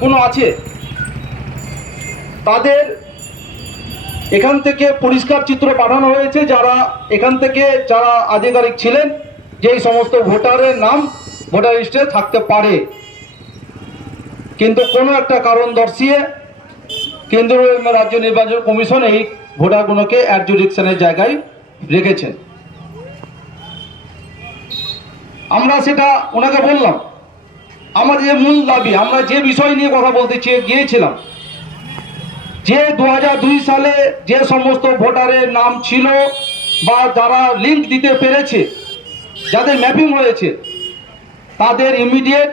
কোনো আছে, তাদের এখান থেকে পরিষ্কার চিত্র পাঠানো হয়েছে, যারা এখান থেকে যারা আধিকারিক ছিলেন, যে এই সমস্ত ভোটারের নাম ভোটার লিস্টে থাকতে পারে। কিন্তু কোনো একটা কারণ দর্শিয়ে কেন্দ্রীয় রাজ্য নির্বাচন কমিশন এই ভোটারগুলোকে অ্যাডজুডিকশনের জায়গায় রেখেছেন। আমরা সেটা ওনাকে বললাম, আমাদের যে মূল দাবি, আমরা যে বিষয় নিয়ে কথা বলতে গিয়েছিলাম, যে 2002 সালে যে সমস্ত ভোটারের নাম ছিল বা যারা লিঙ্ক দিতে পেরেছে, যাদের ম্যাপিং হয়েছে, তাদের ইমিডিয়েট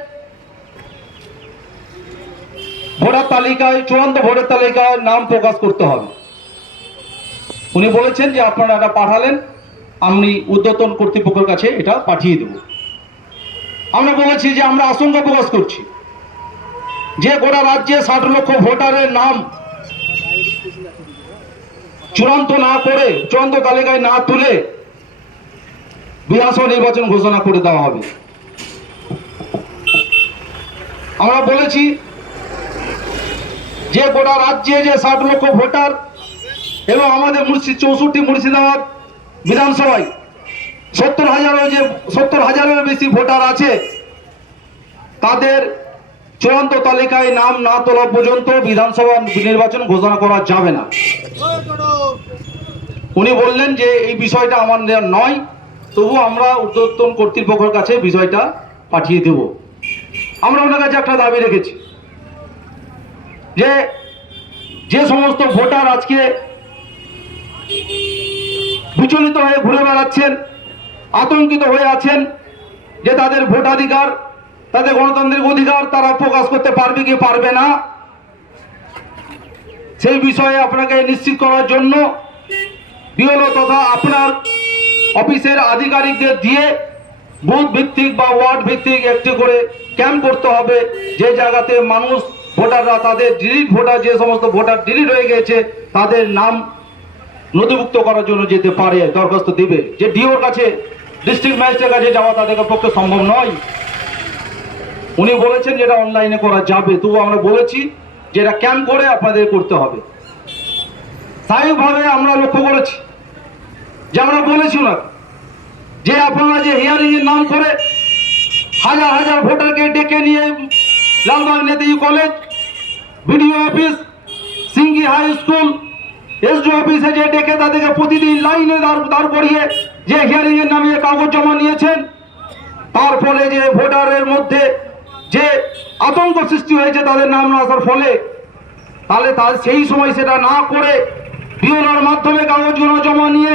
ভোটার তালিকায়, চূড়ান্ত ভোটার তালিকায় নাম প্রকাশ করতে হবে। উনি বলেছেন যে আপনারা এটা পাঠালেন, আমি ঊর্ধ্বতন কর্তৃপক্ষের কাছে এটা পাঠিয়ে দেব। আমরা বলেছি যে আমরা আশঙ্কা প্রকাশ করছি যে গোটা রাজ্যে 60 লক্ষ ভোটারের নাম চূড়ান্ত না করে, চূড়ান্ত তালিকায় না তুলে বিধানসভা নির্বাচন ঘোষণা করে দেওয়া হবে। আমরা বলেছি যে গোটা রাজ্যে যে 60 লক্ষ ভোটার এবং আমাদের 64 মুর্শিদাবাদ বিধানসভায় 70,000-এর বেশি ভোটার আছে, তাদের চূড়ান্ত তালিকায় নাম না তোলা পর্যন্ত বিধানসভা নির্বাচন ঘোষণা করা যাবে না। উনি বললেন যে এই বিষয়টা আমাদের নয়, তবু আমরা ঊর্ধ্বতন কর্তৃপক্ষের কাছে বিষয়টা পাঠিয়ে দেব। আমরা ওনার কাছে একটা দাবি রেখেছি যে যে সমস্ত ভোটার আজকে বিচলিত হয়ে ঘুরে বেড়াচ্ছেন, আতঙ্কিত হয়ে আছেন যে তাদের ভোটাধিকার, তাদের গণতান্ত্রিক অধিকার তারা প্রকাশ করতে পারবে কি পারবে না, সেই বিষয়ে আপনাকে নিশ্চিত করার জন্য বিএলও তথা আপনার অফিসের আধিকারিকদের দিয়ে বুথ ভিত্তিক বা ওয়ার্ড ভিত্তিক একটি করে ক্যাম্প করতে হবে, যে জায়গাতে মানুষ ভোটাররা তাদের ডিলিট ভোটার, যে সমস্ত ভোটার ডিলিট হয়ে গেছে তাদের নাম নথিভুক্ত করার জন্য যেতে পারে, দরখাস্ত দিবে। যে ডিওর কাছে, ডিস্ট্রিক্ট ম্যাজিস্ট্রেটের কাছে যাওয়া তাদের পক্ষে সম্ভব নয়। উনি বলেছেন যেটা অনলাইনে করা যাবে, তবু আমরা বলেছি যে এটা ক্যাম্প করে আপনাদের করতে হবে। স্থায়ীভাবে আমরা লক্ষ্য করেছি যে আমরা বলেছি না যে আপনারা যে হিয়ারিং এর নাম করে হাজার হাজার ভোটারকে ডেকে নিয়ে Lalbagh Netaji college, BDO office, Singhi high school, SDO অফিসে যে ডেকে তাদেরকে প্রতিদিন লাইনে দাঁড় করিয়ে যে হিয়ারিং এর নামে কাগজ জমা নিয়েছেন, তার ফলে যে ভোটারের মধ্যে যে আতঙ্ক সৃষ্টি হয়েছে তাদের নাম না আসার ফলে, তাহলে সেই সময় সেটা না করে বিওলার মাধ্যমে কাগজগুলো জমা নিয়ে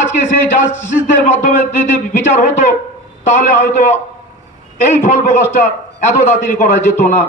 আজকে সেই জাস্টিসদের মাধ্যমে যদি বিচার হতো, তাহলে হয়তো এই ফল প্রকাশটা এত তাড়াতাড়ি করা যেত না।